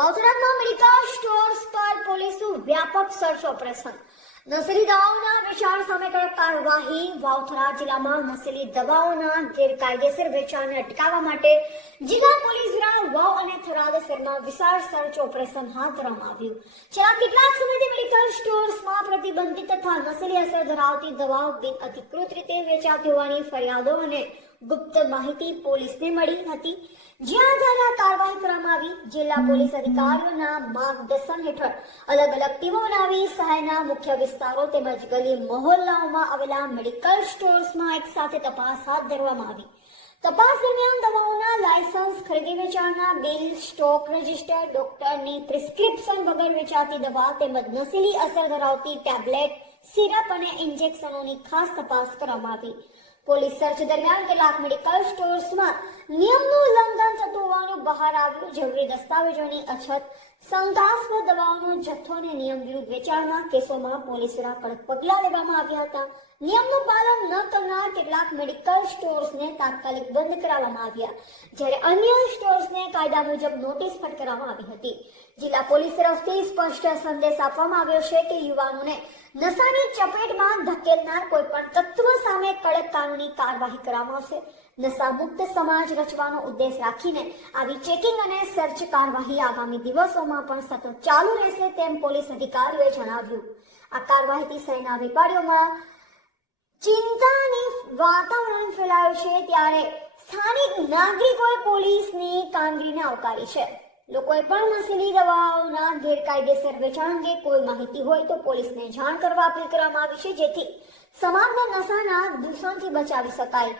વાવથરામાં medical stores પર પોલીસનું વ્યાપક સર્ચ ઓપરેશન. નશીલી દવાઓના વેચાણ સામે કડક કાર્યવાહી. વાવથરા જિલ્લામાં નશીલી દવાઓના ગેરકાયદેસર વેચાણને અટકાવવા માટે જિલ્લા પોલીસ દ્વારા વાવ અને થરાદ શહેરમાં વિશાળ સર્ચ ઓપરેશન હાથ ધરવામાં આવ્યું. છેલ્લા કેટલાક સમયથી મેડિકલ સ્ટોર્સમાં પ્રતિબંધિત તથા નશીલી અસર ધરાવતી દવાઓ બિનઅધિકૃત રીતે વેચાતી હોવાની ફરિયાદો અને ગુપ્ત માહિતી પોલીસને મળી હતી, જ્યાં આધારે આ કાર્યવાહી કરવામાં આવી. જિલ્લા પોલીસ અધિકારીઓના માર્ગદર્શન હેઠળ અલગ અલગ ટીમો બનાવી શહેરના મુખ્ય વિસ્તારો તેમજ ગલી મહોલ્લાઓમાં આવેલા મેડિકલ સ્ટોર્સમાં એક સાથે તપાસ હાથ ધરવામાં આવી. તપાસ દરમિયાન દવાઓના લાયસન્સ, ખરીદી વેચાણના બિલ, સ્ટોક રજિસ્ટર, ડોક્ટરની પ્રિસ્ક્રિપ્શન વગર વેચાતી દવા તેમજ નશીલી અસર ધરાવતી ટેબ્લેટ, સિરપ અને ઇન્જેક્શનોની ખાસ તપાસ કરવામાં આવી. પોલીસ સર્ચ દરમિયાન કેટલાક મેડિકલ સ્ટોર્સમાં નિયમનું ઉલ્લંઘન થતું હોવાનું બહાર આવ્યું. જરૂરી દસ્તાવેજોની અછત, શંકાસ્પદ દવાઓનો જથ્થો અને નિયમ વિરુદ્ધ વેચાણના કેસોમાં પોલીસ દ્વારા કડક પગલાં લેવામાં આવ્યા હતા. નિયમનું પાલન ન કરનાર કેટલાક મેડિકલ સ્ટોર્સને તાત્કાલિક બંધ કરાવવામાં આવ્યા, જ્યારે અન્ય સ્ટોર્સને કાયદા મુજબ નોટિસ ફટકારવામાં આવી હતી. જિલ્લા પોલીસ તરફથી સ્પષ્ટ સંદેશ આપવામાં આવ્યો છે કે યુવાનોને નશાની ચપેટમાં ધકેલનાર કોઈ પણ તત્વ સામે કડક કાનૂની કાર્યવાહી કરવામાં આવશે. નશા મુક્ત સમાજ રચવાનો ઉદ્દેશ રાખીને આવી ચેકિંગ અને સર્ચ કાર્યવાહી આગામી દિવસોમાં પણ સતત ચાલુ રહેશે તેમ પોલીસ અધિકારીઓએ જણાવ્યું. આ કાર્યવાહીથી શહેરના વેપારીઓમાં ચિંતાની વાતાવરણ ફેલાયું છે, ત્યારે સ્થાનિક નાગરિકોએ પોલીસની કામગીરીને આવકારી છે. લોકોએ પણ નશીલી દવાઓના ગેરકાયદેસર વેચાણ અંગે કોઈ માહિતી હોય તો પોલીસને જાણ કરવા અપીલ કરવામાં આવી છે, જેથી સમાજને નશાના દૂષણથી બચાવી શકાય.